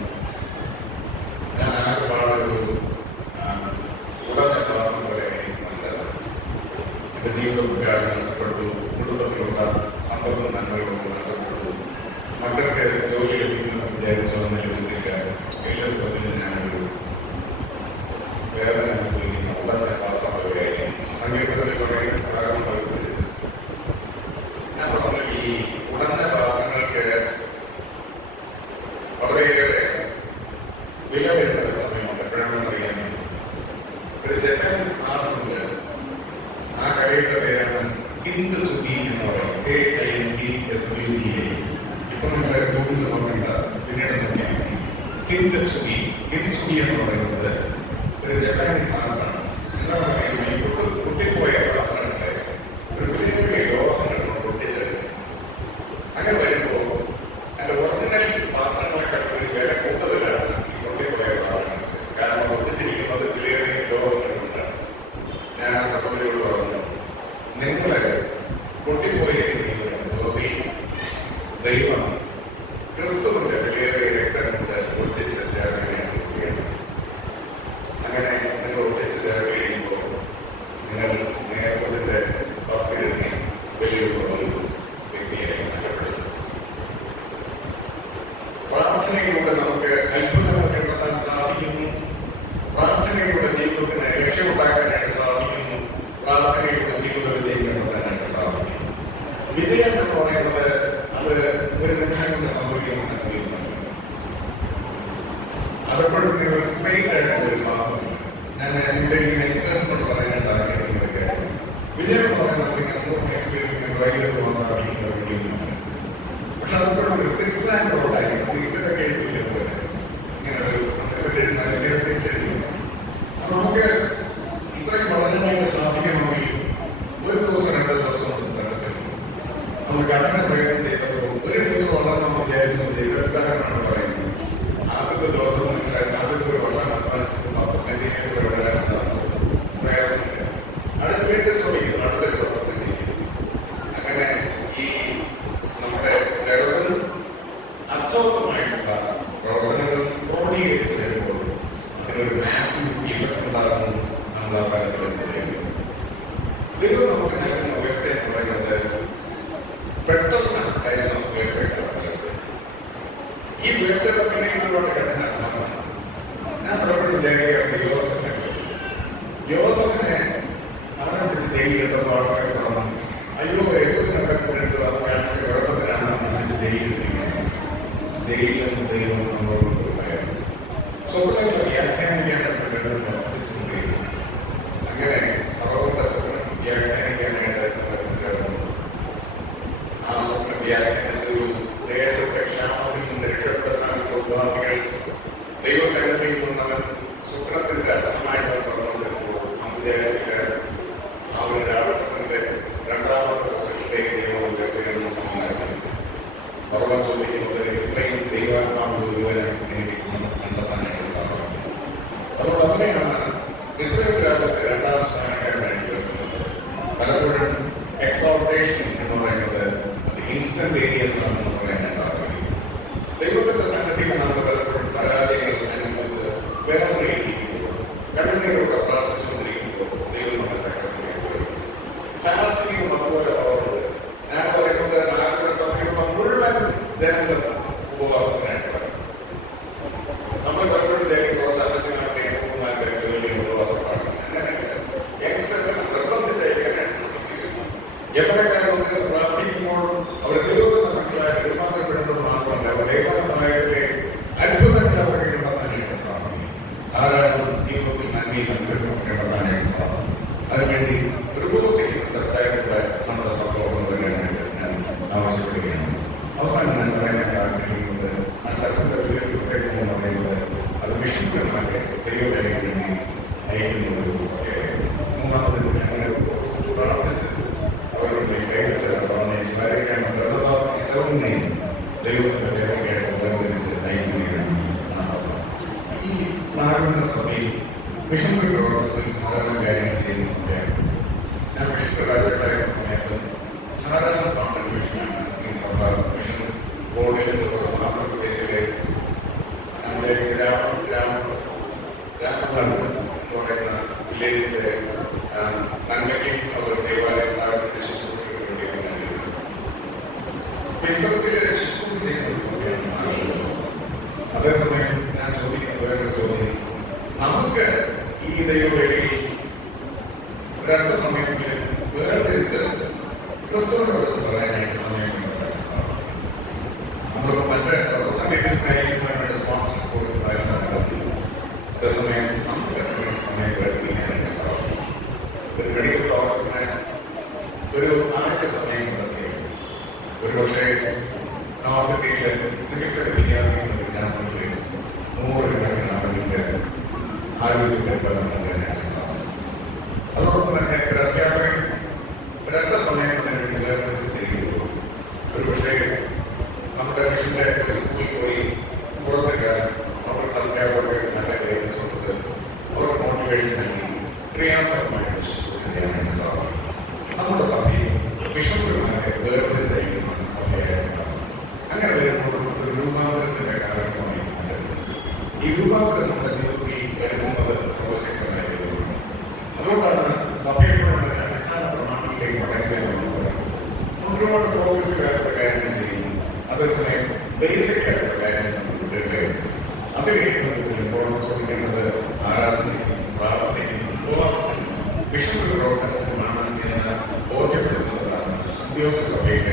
ഞാൻ ആകെപ്പാട് ഒരു ഉടനെ പാത്രം പോലെ മനസ്സിലാക്കി. എന്റെ ജീവിതത്തിലാണ് നഷ്ടപ്പെട്ടു, കുടുംബത്തിലുള്ള സമ്പത്തും നന്മകളും നഷ്ടപ്പെട്ടു, മക്കൾക്ക് ജോലി ലഭിക്കുന്ന വിചാരിച്ചൊന്നും ലഭിച്ചില്ല. എല്ലാവർക്കും ഞാനൊരു വേദന അനുഭവിക്കുന്ന ഉടനെ പാത്രം പോലെയായിരിക്കും. സംഗീതത്തിൽ പറയുന്ന ഭാഗം വകുപ്പിച്ചത് ഞാൻ പറഞ്ഞു, ഈ ഉടനെ പാത്രങ്ങൾക്ക് വളരെയേറെ വില വരുന്ന ഒരു സമയമുണ്ട്. എപ്പോഴാണെന്നറിയാൻ ഒരു ജപ്പാനീസ് സ്ഥാപനമുണ്ട്. ആ കടയുടെ പേരാണ് കിൻസുഗി എന്ന് പറയും. KINTSUGI. ഇപ്പൊ നിങ്ങൾ ഗൂഗിളിൽ നോക്കണ്ട, പിന്നീട് നോക്കിയാൽ മതി. കിൻസുഗി എന്ന് പറയുന്നത് ഒരു ജപ്പാനീസ് സ്ഥാപനമാണ്. എന്താ പറയുന്നത്, ഈ പൊട്ടിപ്പോയ പാത്രങ്ങളെ ഒരു വലിയ വലിയ ലോഹങ്ങൾ പൊട്ടിച്ചെടുക്കും. അങ്ങനെ വരുമ്പോൾ അതിന്റെ ഒറിജിനൽ പാത്രങ്ങളെക്കാൾ ഒരു വില കൂടുതലാണ് ഈ പൊട്ടിപ്പോയ പാത്രങ്ങൾക്ക്. കാരണം പൊട്ടിച്ചിരിക്കുന്നത് വലിയ വലിയ ലോഹങ്ങൾ കൊണ്ടാണ്. ഞാൻ ആ സഹോദരിയോട് പറഞ്ഞു, നിങ്ങൾ വിജയം എന്ന് പറയുന്നത് അത് ഒരു നിമിഷം കൊണ്ട് സംഭവിക്കുന്ന സംഗതിയൊന്നുമല്ല. അതെപ്പോഴും ഒരു സ്ട്രെയിറ്റ് ആയിട്ടുള്ള ഒരു ഭാഗം ഞാൻ എൻ്റെ ഈ എക്സ്പീരിയൻസ് എന്ന് പറയാനായിട്ട് ആഗ്രഹിക്കുന്ന ഒരു കാര്യം. വിജയം എന്ന് പറയുന്നത് നമുക്ക് എക്സ്പീരിയൻസ് വൈകിട്ട് പോകാൻ സാധിക്കുന്ന ഒരു വിജയമല്ല. പക്ഷെ അതെപ്പോഴും ഒരു 6 റാങ്ക് റോഡായിരിക്കും. ഇതൊക്കെ എഴുതില്ല പോലെ ഇങ്ങനെ ഒരു തിരിച്ചെഴുതി അപ്പൊ നമുക്ക് ഇത്രയും പഠനമായിട്ട് സാധിക്കണമെങ്കിൽ ഒരു ദിവസം 2 ദിവസം ഒന്നും തരത്തില്ല. നമ്മൾ കഠിന പ്രയത്നം ചെയ്തപ്പോൾ ഒരു ദിവസം വളർന്നു വിചാരിക്കുന്നത് ഉദാഹരണമാണ് പറയുന്നത്. ആദ്യത്തെ ദിവസം ആദ്യത്തെ ഒരു വർഷം അധ്വാനിച്ചപ്പോൾ 10 സെന്റിമീറ്റർ വളരാൻ സാധിച്ചു, പ്രയാസമില്ല. അടുത്ത് വീണ്ടും ശ്രമിക്കുന്നു, അടുത്തൊരു 10 സെന്റിമീറ്റർ. അങ്ങനെ ഈ നമ്മുടെ ചെറുതും അർത്ഥവത്തുമായിട്ടുള്ള പ്രവർത്തനങ്ങൾ ക്രോഡീകരിച്ച് വരുമ്പോൾ അതിനൊരു മാസീവ് ഇഫക്റ്റ് ഉണ്ടാകുന്നു. നമ്മൾ ആ തലത്തിൽ എത്തുകയുള്ളൂ. ദൈവം നമുക്ക് നൽകുന്ന ഉയർച്ച എന്ന് പറയുന്നത് പെട്ടെന്ന് ആയിരുന്ന ഉയർച്ചക്കാണ്. ഈ ഉയർച്ചയുടെ പിന്നീട് ഒരുപാട് കഠിന അധ്വാനമാണ്. ഞാൻ പലപ്പോഴും വിചാരിക്കാറുണ്ട് യോസഫിനെ അവനെ പിടിച്ച് ജയിലിട്ടപ്പോൾ ആൾക്കാർ പറഞ്ഞു, അയ്യോ 70 കൊണ്ടിട്ട് അത് കാണിച്ച കുഴപ്പത്തിലാണ് അവനെ പിടിച്ച് ജയിലിട്ടിരിക്കുന്നത്. ജയിലും ദൈവവും നമ്മളോട് ഉണ്ടായിരുന്നു. സ്വപ്നങ്ങൾ വ്യാഖ്യാനിക്കാനായിട്ട് വർദ്ധിച്ചുകൊണ്ടിരിക്കുന്നു. അങ്ങനെ അവരുടെ സ്വപ്നം വ്യാഖ്യാനിക്കാനായിട്ട് നമ്മൾ ചേർന്നു. ആ സ്വപ്നം വ്യാഖ്യാനിച്ചൊരു ദേശത്തെ ക്ഷാമത്തിൽ നിന്ന് രക്ഷപ്പെടുത്താൻ ഉപാധികൾ ദൈവസേനത്തിൽ നിന്നവൻ സ്വപ്നത്തിന്റെ അർത്ഥമായിട്ട് പറഞ്ഞുകൊണ്ടിരുമ്പോൾ നാം വിചാരിച്ചിട്ട് ആ ഒരു രാവട്ടത്തിന്റെ 2ാമത്തെ പ്രസംഗത്തിലേക്ക് ദൈവം ഉയർത്തുകയെന്ന് പർവ്വം ചോദിക്കുന്നത് ഇത്രയും ദൈവാത്മാവ് ഒരുവനെ എനിക്ക് കണ്ടെത്താനായിട്ട് സാധിക്കുന്നു. അതുകൊണ്ട് അങ്ങനെയാണ് ഇസ്രായേൽ രാജ്യത്തെ 2ാം സ്ഥാനക്കാരനായിട്ട് വരുന്നത്. പലപ്പോഴും എക്സോർട്ടേഷൻ എന്ന് പറയുന്നത് അത് ഇൻസ്റ്റന്റേനിയസ് ആണെന്ന് പറയാനായിട്ട് ആഗ്രഹിക്കുന്നു. ദൈവത്തിന്റെ സന്നിധിയിൽ നമ്മൾ പലപ്പോഴും പരാജയങ്ങൾ അനുഭവിച്ച് വേർതിരിക്കുമ്പോൾ കണ്ണുനീരോടെ പ്രാർത്ഥിച്ചുകൊണ്ടിരിക്കുമ്പോൾ ദൈവം നമ്മളെ തക്ക സമയം വരും. ശാസ്ത്രീയം അതുപോലെ ഓർമ്മത് ഞാൻ പറയുന്നത് നാട്ടിലെ സഭയുള്ള മുഴുവൻ ജനങ്ങളും ഉപവാസത്തിനായിട്ട് വരും. നമ്മൾ പലപ്പോഴും കുറച്ച് അച്ഛനാരുടെ 3-4 പേര് ഉപവാസം പാടുന്നത് അങ്ങനെയല്ല. യങ്സ്റ്റേഴ്സിനെ നിർബന്ധിച്ചയക്കാനായിട്ട് ശ്രമിക്കുക. യവനക്കാരൊക്കെ പ്രാർത്ഥിക്കുമ്പോൾ അവർ ദൈവത്തിന്റെ മക്കളായിട്ട് രൂപാന്തരപ്പെടുന്നത് മാത്രമല്ല, അവർ ദൈവമായിട്ട് അത്ഭുതങ്ങൾ അവർക്ക് കണ്ടെത്താനായിട്ട് സാധിക്കും. ധാരാളം ജീവിതത്തിൽ നന്മയും അനുഗ്രഹവും കണ്ടെത്താനായിട്ട് സാധിക്കും. അതിനുവേണ്ടി ഒരു ഉപവസിക്കുന്ന ചർച്ചയായിട്ടുള്ള നമ്മുടെ സപ്പോർട്ട് തരാനായിട്ട് ഞാൻ ആവശ്യപ്പെടുകയാണ്. അവസാനം ഞാൻ പറയാനായിട്ട് ആഗ്രഹിക്കുന്നത് ആ ചർച്ചയുടെ എന്ന് പറയുന്നത് അത് മിഷനുകളാകെ ദൈവകാര്യങ്ങൾ വേണ്ടി നയിക്കുന്ന ഒരു സഭയായിരുന്നു. 3ാമത് അങ്ങനെ പ്രാർത്ഥിച്ച് അവരുടെ കൈവച്ച് സ്മരിക്കാൻ ദൈവത്തിന്റെ പേരൊക്കെയായിട്ട് വേർതിരിച്ച് നയിക്കുകയാണ് ആ സഭ. ഈ നാഗരിക സഭയിൽ മിഷണറി പ്രവർത്തനത്തിൽ ധാരാളം കാര്യങ്ങൾ ചെയ്യുന്ന സഭയാണ്. ഞാൻ മിഷൻ ഡയറക്ടറായിരുന്ന സമയത്ത് ധാരാളം കോൺട്രിബ്യൂഷനാണ് ഈ സഭ മിഷൻ ബോർഡിൽ ആന്ധ്രാപ്രദേശിലെ നമ്മുടെ രാമനാട് എന്ന് പറയുന്ന വില്ലേജിന്റെ നന്മയ്ക്കും അവർ ദേവാലയം ശുശ്രൂഷയ്ക്ക് വേണ്ടി ഇത്തരത്തില് ശുശ്രൂഷ ചെയ്യുന്ന സമയമാണ് നാഗരിക സഭ. അതേസമയം ഞാൻ ചോദിക്കുന്ന വേറൊരു ചോദ്യം, നമുക്ക് ഈ ദൈവവേദിയിൽ 2 സമയങ്ങളിൽ വേർതിരിച്ച് ക്രിസ്തുവിനെ കുറിച്ച് പറയാനായിട്ട് സമയം കണ്ടെത്താൻ സാധിക്കും. നമ്മളിപ്പോൾ മറ്റേ റെപ്രസെന്റേറ്റീവ്സിനായിരിക്കുന്നതിനായിട്ട് സ്പോൺസർ കൊടുക്കുന്നതായിട്ട് അതേസമയം നമുക്ക് അതിനുവേണ്ടി സമയം വേർതിരിക്കാനായിട്ട് സാധിക്കും. ഒരു മെഡിക്കൽ ഡോക്ടറിന് ഒരു ആഴ്ച സമയം കണ്ടെത്തി ഒരുപക്ഷെ നോർമറ്റിയിലെ ചികിത്സ ലഭിക്കാതിരിക്കുന്ന വിജ്ഞാപനങ്ങളിൽ 100 ആളുകളുടെ ആരോഗ്യ പരിപാലനം നൽകാനായിട്ട് സാധിക്കും. അതോടൊപ്പം തന്നെ ഒരു അധ്യാപകൻ 2 സമയത്തിന് വേണ്ടി വേർതിരിച്ച് ചെയ്യുമ്പോൾ ഒരുപക്ഷെ നമ്മുടെ മിഷന്റെ ഒരു സ്കൂളിൽ പോയി കുറച്ച് കാലം അവർക്ക് അധ്യാപകർക്ക് നല്ല ഗൈഡൻസ് കൊടുത്ത് അവർക്ക് മോട്ടിവേഷൻ നൽകി ക്രിയാത്മകമായിട്ട് ശുശ്രൂഷ ചെയ്യാനായിട്ട് സാധിക്കും. നമ്മുടെ സഭയിൽ മിഷനുകളാകെ വേർതിരിച്ച് അയക്കുന്ന സഭയായിട്ടാണ്. അങ്ങനെ വരുമ്പോൾ നമുക്കൊരു രൂപാന്തരത്തിന്റെ കാലഘട്ടമായി മാറുന്നത്. ഈ രൂപാന്തരം നമ്മുടെ ജീവിതത്തിൽ വരുന്നത് സർവശക്തമായ ദൈവമാണ്. അതുകൊണ്ടാണ് സഭയെപ്പോഴുള്ള അടിസ്ഥാന പ്രമാണങ്ങളിലേക്ക് പഠിക്കാമെന്ന് പറയുന്നത്. ഒരുപാട് പ്രോഗ്രസീവായിട്ടുള്ള കാര്യങ്ങൾ ചെയ്യുന്നു, അതേസമയം ബേസിക് ആയിട്ടുള്ള കാര്യങ്ങൾ നമ്മൾ വിട്ടുകയാണ്. അതിലേക്ക് നമുക്ക് ഇമ്പോർട്ടൻസ് കൊടുക്കേണ്ടത് ആരാധനയ്ക്കും പ്രാർത്ഥനയ്ക്കും ഉപവാസത്തിനും മിഷനുകളുടെ പ്രവർത്തനത്തിനുമാണ് എന്ന് ബോധ്യപ്പെടുത്തുന്നതാണ് ഉദ്യോഗ സഭയിലെ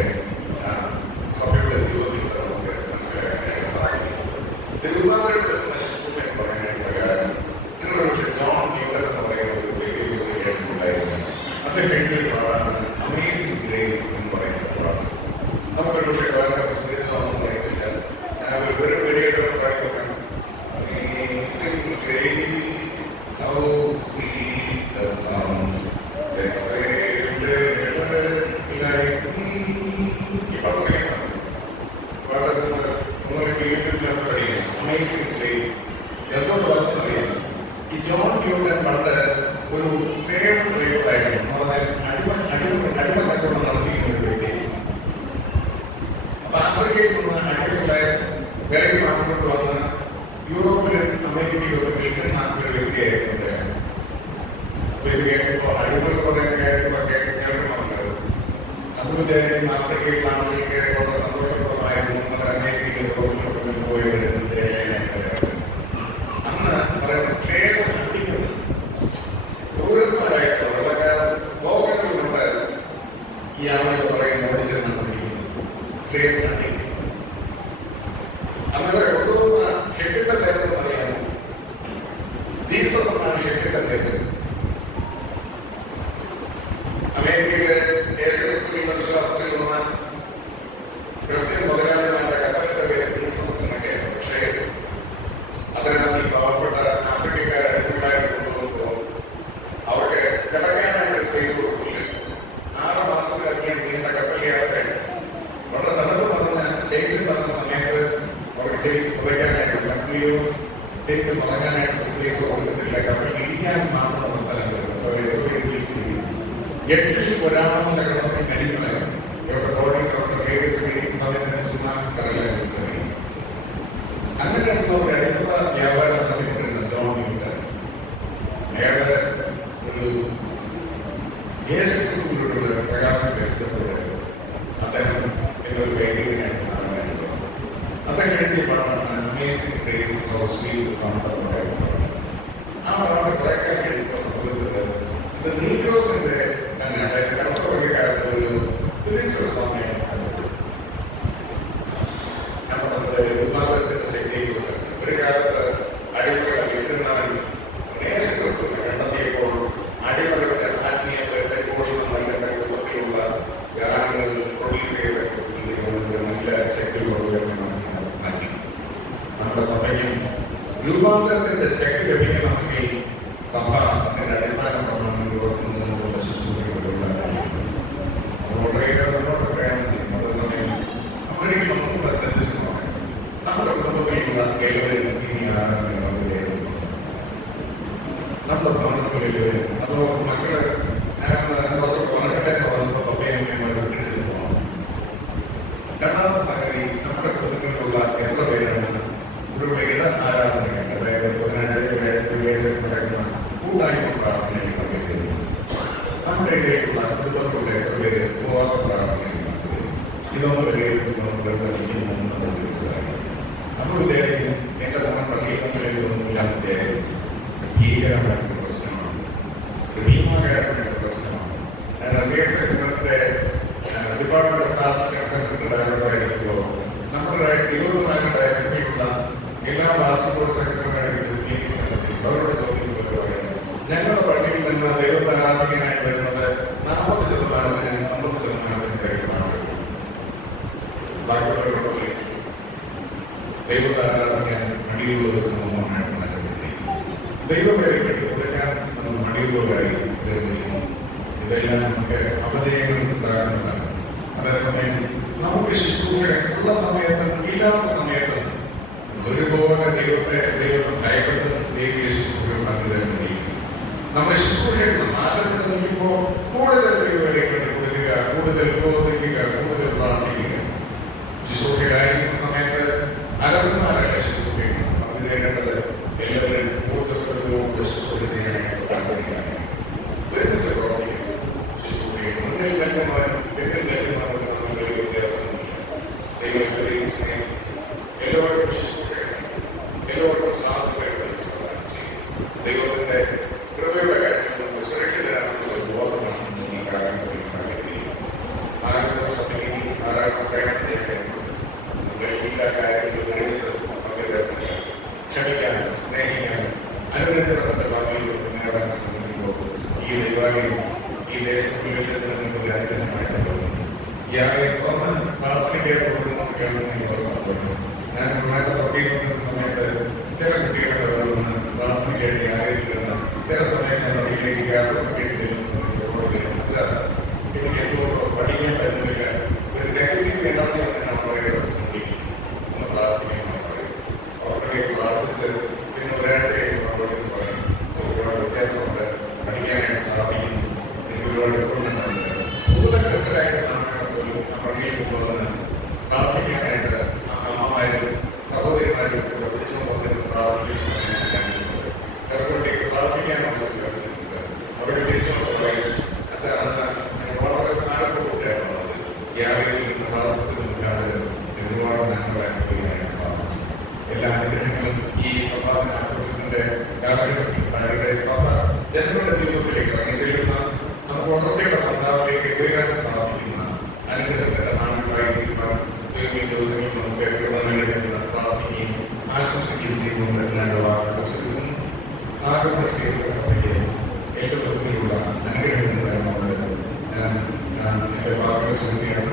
വിചാരിക്കും ആഫ്രിക്കയിൽ ആളുകൾക്ക് വളരെ സന്തോഷപ്രദമായിരുന്നു നമ്മൾ അമേരിക്കയിൽ പോയത്. അന്ന് പറയുന്ന സ്ലേവ് ഹണ്ടിങ് ക്രൂരന്മാരായിട്ട് വളരെ ലോകങ്ങളിലൂടെ ഈ ആളുകൾ പറയുന്ന ഓടിച്ചെന്നാണ് പഠിക്കുന്നത്. സ്ലേവ് ഹണ്ടിങ് അന്നവരെ കൊണ്ടുവന്ന ഷെഡിന്റെ പേരെന്ന് പറയാമോ? ജീസസ് എന്നാണ് ഷെഡിന്റെ പേര്. അമേരിക്കയിലെ യേശുക്രിസ്തുവിന്റെ വിശ്വാസത്തിൽ വന്ന ക്രിസ്ത്യൻ മുതലാളിമാരുടെ കപ്പലിന്റെ പേര് ജീസസ് എന്നൊക്കെയാണ്. പക്ഷേ അതിനകത്ത് ഈ പാവപ്പെട്ട ആഫ്രിക്കക്കാരെ അടിമകളായിട്ട് കൊണ്ടുവന്നപ്പോൾ അവർക്ക് കിടക്കാനായിട്ട് സ്പേസ് കൊടുക്കില്ല. 6 മാസത്തിലധികം നീണ്ട കപ്പൽ യാത്രയാണ്. വളരെ തണുപ്പ് പറഞ്ഞ ശൈത്യം പറഞ്ഞ സമയത്ത് അവർക്ക് ശരിക്കും പുതയ്ക്കാനായിട്ട് കപ്പലിയോ ശരിക്കും മറങ്ങാനായിട്ട് സ്പേസ് കൊടുക്കത്തില്ല. കപ്പൽ ഇരിക്കാൻ മാത്രമുള്ള സ്ഥലങ്ങളുണ്ട്. അപ്പോൾ എവിടെയും 8ൽ ഒരാളെന്ന കടത്തിൽ മരിക്കുന്നതാണ്. ഇവരുടെ ബോഡീസ് അവരുടെ പേര് സമയത്തിന് ചുമ്മാ കടലിലാണ് വിളിച്ചത്. അങ്ങനെയുള്ള ഒരു അടിമ വ്യാപാരം നടത്തിക്കൊണ്ടിരുന്ന ജോൺ ന്യൂട്ടൺ അയാള് ഒരു യേശുക്രിസ്തുവിനോടുള്ള പ്രകാശം ലഭിച്ചപ്പോൾ അദ്ദേഹം എന്നൊരു വൈദികനായിട്ട് മാറാനായിട്ട് അദ്ദേഹം എഴുതിയ പാടാണ് amazing grace how sweet the sound എന്ന് പറയുന്നത്. ആ പാട്ട് കുറെ കാലം കഴിഞ്ഞപ്പോൾ സംഭവിച്ചത് ഇത് നീഗ്രോസിന്റെ അതായത് കർമ്മകാലത്ത് ഒരു സ്പിരിച്വൽ സോങ്ങായിട്ട് ഞാൻ പറഞ്ഞത് രൂപാന്തരത്തിന്റെ ശക്തിയെ കുറിച്ചാണ്. ഒരു കാലത്ത് അടിമകളെ വിൽക്കുന്നവൻ യേശുക്രിസ്തുവിനെ കണ്ടെത്തിയപ്പോൾ അടിമകളുടെ ആത്മീയത്തെ പരിപോഷണം നൽകുന്ന ഗാനങ്ങൾ പ്രൊഡ്യൂസ് ചെയ്ത് നല്ല ശക്തിയുള്ള മാറ്റി. നമ്മുടെ സഭയ്ക്കും രൂപാന്തരത്തിന്റെ ശക്തി ലഭിക്കണമെങ്കിൽ സഭ അതിന്റെ അടിസ്ഥാന പ്രമാണങ്ങൾ ഉറച്ചു നിന്നുള്ള ശുശ്രൂഷകളുണ്ടാകും. വളരെയേറെ മുന്നോട്ട് പ്രയാണം ചെയ്യും. അതേസമയം അവർക്ക് നമുക്കുള്ള ചിന്തിച്ചു നോക്കാം. നമ്മുടെ കുടുംബത്തിലുള്ള എല്ലാവരും ഇനി ആരാണ് പങ്കുചേരുന്നത്? നമ്മുടെ ഭവനത്തിൽ എല്ലാവരും അതോ മക്കള് കുറച്ച് തോന്നട്ടെ വന്നപ്പോൾ പപ്പയമ്മമാർ വിട്ടിട്ട് പോകണം. രണ്ടാമത്തെ സംഗതി നമ്മുടെ കുടുംബത്തിലുള്ള എത്ര പേരാണ് ഇവിടെ ഇട ആരാധനകൾ, അതായത് 17 നടക്കുന്ന കൂട്ടായ്മ പ്രാർത്ഥനയിൽ പങ്കെടുക്കുന്നു. നമ്മുടെ ഇടയിലുള്ള കുടുംബത്തിലുള്ള എത്ര പേര് ഉപവാസ പ്രാർത്ഥനയിൽ പങ്കെടുക്കുന്നു. ഇതൊന്നും നമ്മൾ വിചാരിക്കും എന്റെ മോൻ പള്ളിയിലൊന്നുമില്ലാന്ന് വിചാരിക്കും. ഭീകരമായിട്ടുള്ള പ്രശ്നമാണ്, ഭീമാകാരമായിട്ടുള്ള പ്രശ്നമാണ്. ഡിപ്പാർട്ട്മെന്റ് ഓഫ് ക്ലാസിക് കൺസൾട്ടൻസിന്റെ ഡയറക്ടറായിരിക്കുമ്പോൾ നമ്മുടെ 24 ഡയസിലുള്ള എല്ലാ ബാസ്കറ്റ്ബോൾ സെക്രട്ടറിമാരുടെ മീറ്റിംഗ്സ് നടത്തി അവരോട് ചോദിക്കുന്നത് പറയുന്നത് ഞങ്ങളുടെ പള്ളിയിൽ നിന്ന് ദൈവത്തെ ആരാധിക്കാനായിട്ട് വരുന്നത് 40%-നും 50%-നും കഴിയുന്നതാണ്. ബാക്കിയുള്ളവരോട് ദൈവത്തെ ആരാധിക്കാൻ മടിയുള്ള ഒരു സമൂഹമായിട്ട് നല്ലപ്പെട്ടിരിക്കുന്നു. ദൈവപേരെ വേണ്ടി കൊടുക്കാൻ നമ്മൾ മടിയുള്ളവരായി തീർന്നിരിക്കുന്നു. ഇതെല്ലാം നമുക്ക് അപജയങ്ങൾ ഉണ്ടാകുന്നതാണ്. അതേസമയം നമുക്ക് ശുശ്രൂഷ ഉള്ള സമയത്തും ഇല്ലാത്ത സമയത്തും ഒരുപോലെ ദൈവത്തെ ഭയപ്പെട്ട് ദൈവീയ ശുശ്രൂഷകൾ പങ്കുചേർന്നിരിക്കും. നമ്മുടെ ശുശ്രൂഷയിൽ മാറ്റപ്പെട്ട് നിൽക്കുമ്പോൾ കൂടുതൽ ദൈവത്തെ വേണ്ടി കൊടുക്കുക, കൂടുതൽ ഉപവസിക്കുക, കൂടുതൽ പ്രാർത്ഥിക്കുക. ശുശ്രൂഷയിലായിരിക്കുന്ന സമയത്ത് അലസന്മാരല്ല ശുശ്രൂഷകൾ പങ്കുചേരേണ്ടത്. എല്ലാവരും ഊർജ്ജസ്വലതയോട് ശുശ്രൂഷ ചെയ്യാനായിട്ട് താല്പര്യമാണ്. ഒരുമിച്ച് പ്രവർത്തിക്കുക. ശുശ്രൂഷയിൽ മുന്നിൽ നിൽക്കുന്നവരും പിന്നിൽ നിൽക്കുന്നവർക്ക് നമ്മൾ വലിയ വ്യത്യാസമൊന്നുമില്ല. ദൈവത്തിലെയും സ്നേഹം എല്ലാവർക്കും ശുശ്രൂഷയാണ്. എല്ലാവർക്കും സാധ്യതകൾ ചെയ്യും. ദൈവത്തിന്റെ കൃപയുടെ കാര്യത്തിൽ നമ്മൾ സുരക്ഷിതരാണെന്നുള്ള ഒരു ബോധമാണ് ഈ കാലങ്ങളിൽ ഉണ്ടാക്കിയിരിക്കുന്നത്. ആരോഗ്യ സഭയ്ക്ക് ധാരാളം പ്രയാണം ചെയ്യാനുണ്ട്. നമ്മൾ എല്ലാ കാര്യങ്ങളും ഒരുമിച്ച് പങ്കുചേർന്നില്ല. ക്ഷമിക്കാനും സ്നേഹിക്കാനും അനുരഞ്ജനത്തിന്റെ ഭാവിയിലൂടെ നേടാൻ ശ്രമിക്കുമ്പോൾ ഈ ദൈവാലയം ഈ ദേശത്തിൽ നിങ്ങൾക്ക് അനുഗ്രഹമായിട്ടുള്ളത്. ഇയാളെ തുറന്ന് പ്രാർത്ഥനയ്ക്ക് കൊടുക്കുന്നത് കേൾക്കുന്ന വളരെ സന്തോഷം. ഞാൻ മുന്നോട്ട് തൊട്ടിയിരിക്കുന്ന സമയത്ത് ചില കുട്ടികളൊക്കെ വരുന്ന പ്രാർത്ഥന കേട്ടി ആയിരിക്കുന്ന ചില സമയത്ത് ഞാൻ പള്ളിയിലേക്ക് ഗ്യാസ് കേട്ടി ചെല്ലുന്ന സമയത്ത് വെച്ചാൽ എനിക്ക് എന്തുകൊണ്ടോ പഠിക്കാൻ പറ്റുന്നില്ല. ഒരു നെഗറ്റീവ് എനർജി എന്ന് നമ്മളെ ചൂണ്ടിക്കും. ഒന്ന് പ്രാർത്ഥിക്കണം പറയും. അവരുടെ പ്രാർത്ഥിച്ച് പിന്നെ ഒരാഴ്ച കഴിയുമ്പോൾ അവരോട് പറയും ഒരുപാട് വ്യത്യാസമുണ്ട്, പഠിക്കാനായിട്ട് സാധിക്കുന്നു, എനിക്ക് ഒരുപാട് ഇമ്പ്രൂവ്മെന്റ് ഉണ്ട്. കൂടുതൽ ക്രിസ്തരായിട്ട് പോലും ആ പള്ളിയിൽ കൊണ്ടുവന്ന് പ്രാർത്ഥിക്കാനായിട്ട് അമ്മമാരും സഹോദരിമാരും കൂടെ പിടിച്ചുകൊണ്ടുവന്ന് പ്രാർത്ഥിക്കുന്ന സമയത്ത് ചെറുപ്പട്ടിക്ക് പ്രാർത്ഥിക്കാൻ അവസരം ലഭിച്ചിട്ടുണ്ട്. അവിടെ തിരിച്ചുകൊണ്ട് പറയും അച്ഛാ അന്ന് വളരെ കാലത്ത് കൂട്ടിയാണ് വന്നത്. ഓപ്പർച്യൂണിറ്റിയാണ്